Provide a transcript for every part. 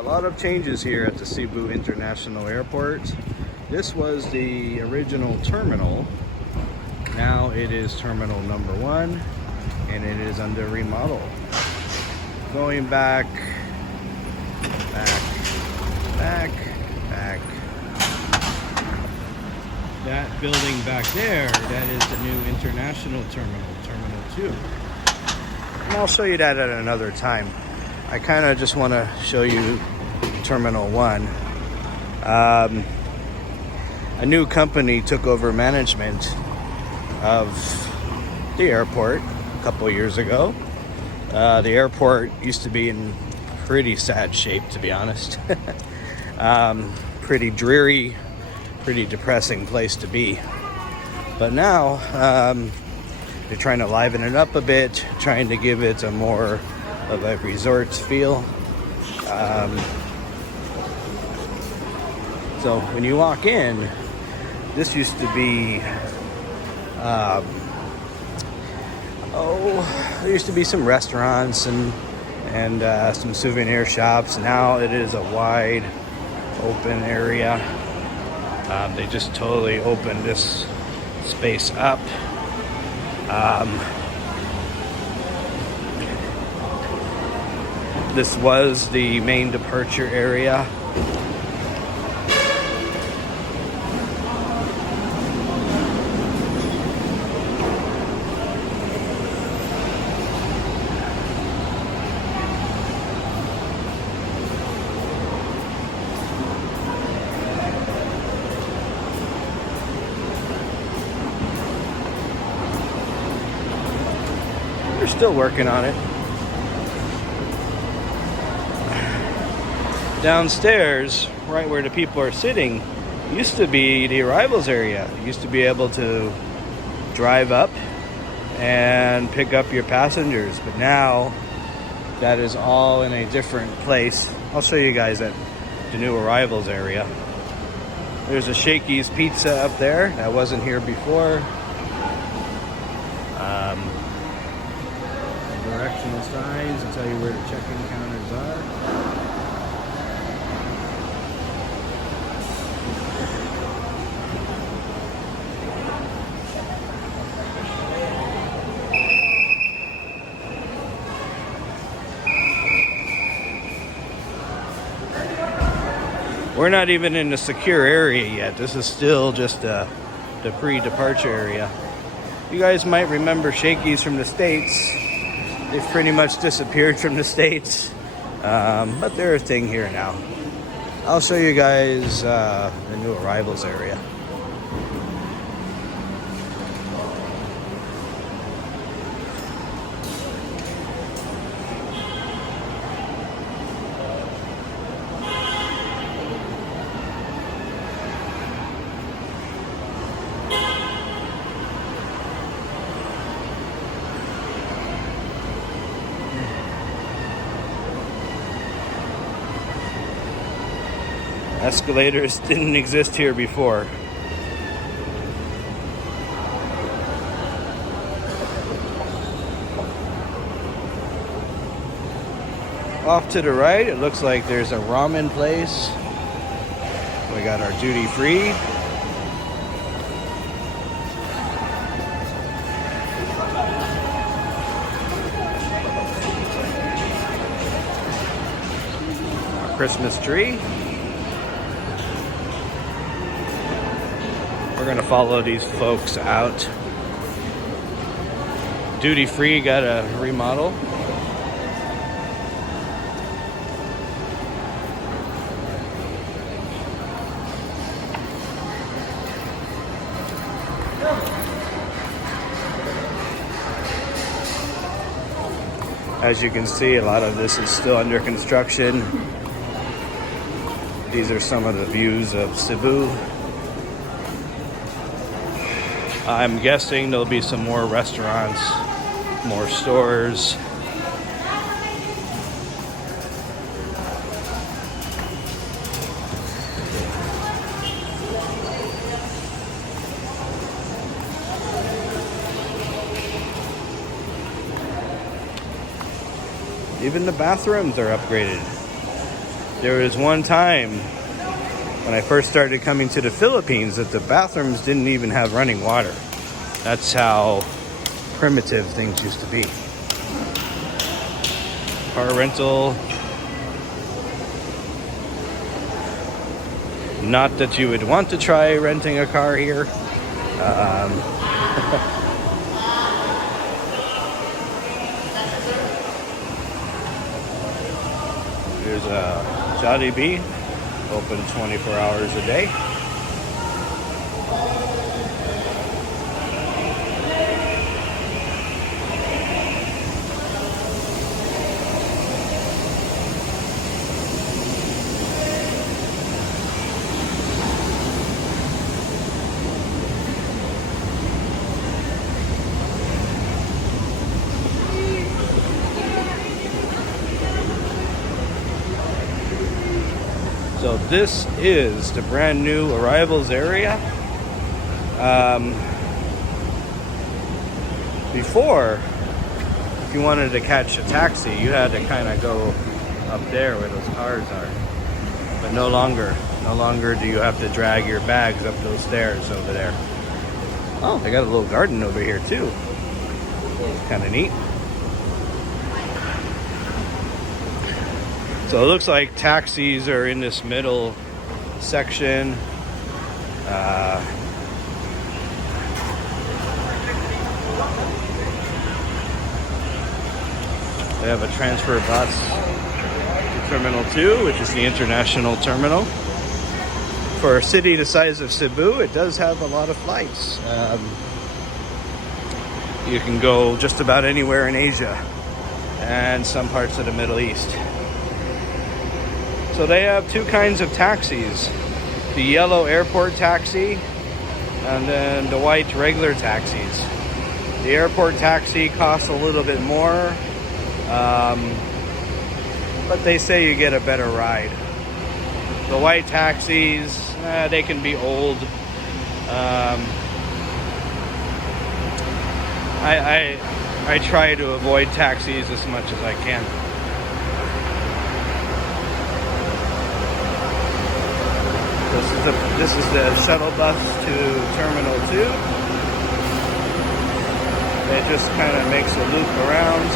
A lot of changes here at the Cebu International Airport. This was the original terminal. Now it is terminal number 1 and it is under remodel. Going back. That building back there, that is the new international terminal, Terminal 2. And I'll show you that at another time. I kind of just want to show you Terminal 1. A new company took over management of the airport a couple years ago. The airport used to be in pretty sad shape, to be honest. Pretty dreary, pretty depressing place to be. But now they're trying to liven it up a bit, trying to give it a more of a resort feel. So when you walk in, this used to be there used to be some restaurants and some souvenir shops. Now it is a wide open area. They just totally opened this space up. This was the main departure area. They're still working on it. Downstairs, right where the people are sitting, used to be the arrivals area. You used to be able to drive up and pick up your passengers, but now that is all in a different place. I'll show you guys at the new arrivals area. There's a Shakey's Pizza up there that wasn't here before. Directional signs to tell you where the check-in counters are. We're not even in the secure area yet. This is still just the pre-departure area. You guys might remember Shakey's from the States. They've pretty much disappeared from the States, but they're a thing here now. I'll show you guys the new arrivals area. Escalators didn't exist here before. Off to the right, it looks like there's a ramen place. We got our duty free. Our Christmas tree. We're gonna follow these folks out. Duty free got a remodel. As you can see, a lot of this is still under construction. These are some of the views of Cebu. I'm guessing there'll be some more restaurants, more stores. Even the bathrooms are upgraded. There was one time when I first started coming to the Philippines that the bathrooms didn't even have running water. That's how primitive things used to be. Car rental. Not that you would want to try renting a car here. There's a Jollibee, open 24 hours a day. So this is the brand new arrivals area. Before, if you wanted to catch a taxi, you had to kind of go up there where those cars are. But no longer do you have to drag your bags up those stairs over there. Oh, they got a little garden over here too. It's kind of neat. So it looks like taxis are in this middle section. They have a transfer bus to Terminal 2, which is the international terminal. For a city the size of Cebu, it does have a lot of flights. You can go just about anywhere in Asia and some parts of the Middle East. So they have two kinds of taxis. The yellow airport taxi and then the white regular taxis. The airport taxi costs a little bit more, but they say you get a better ride. The white taxis, they can be old. I try to avoid taxis as much as I can. This is the shuttle bus to Terminal 2. It just kind of makes a loop around.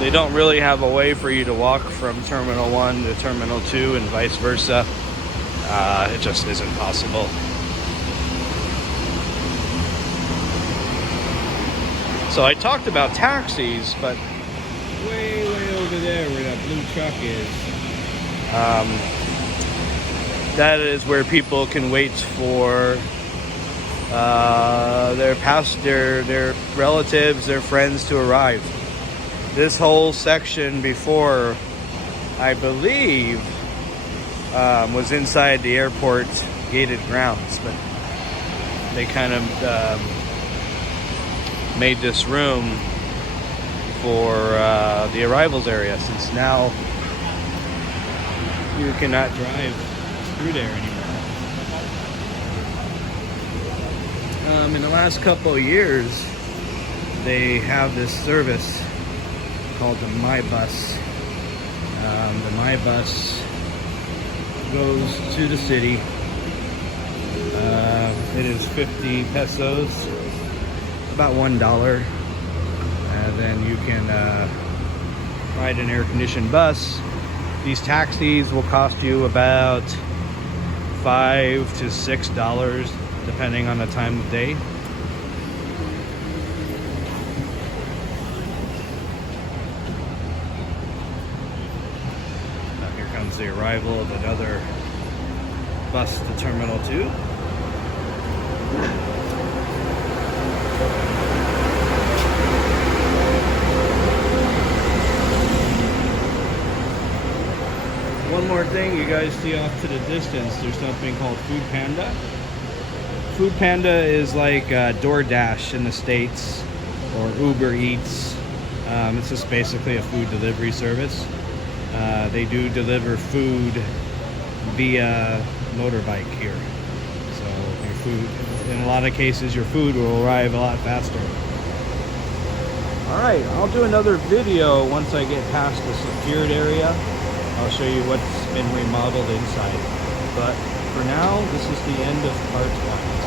They don't really have a way for you to walk from Terminal 1 to Terminal 2 and vice versa. It just isn't possible. So I talked about taxis, but way over there where that blue truck is, that is where people can wait for their relatives, their friends to arrive. This whole section before, I believe, was inside the airport gated grounds, but they kind of made this room for the arrivals area, since now you cannot drive through there anymore. In the last couple of years, they have this service called the My Bus. The My Bus goes to the city. It is 50 pesos, about $1, and then you can ride an air-conditioned bus. These taxis will cost you about $5 to $6, depending on the time of day. The arrival of another bus to Terminal 2. One more thing you guys see off to the distance, there's something called Food Panda. Food Panda is like DoorDash in the States, or Uber Eats. It's just basically a food delivery service. They do deliver food via motorbike here. So your food, in a lot of cases, your food will arrive a lot faster. Alright, I'll do another video once I get past the secured area. I'll show you what's been remodeled inside. But for now, this is the end of part 1.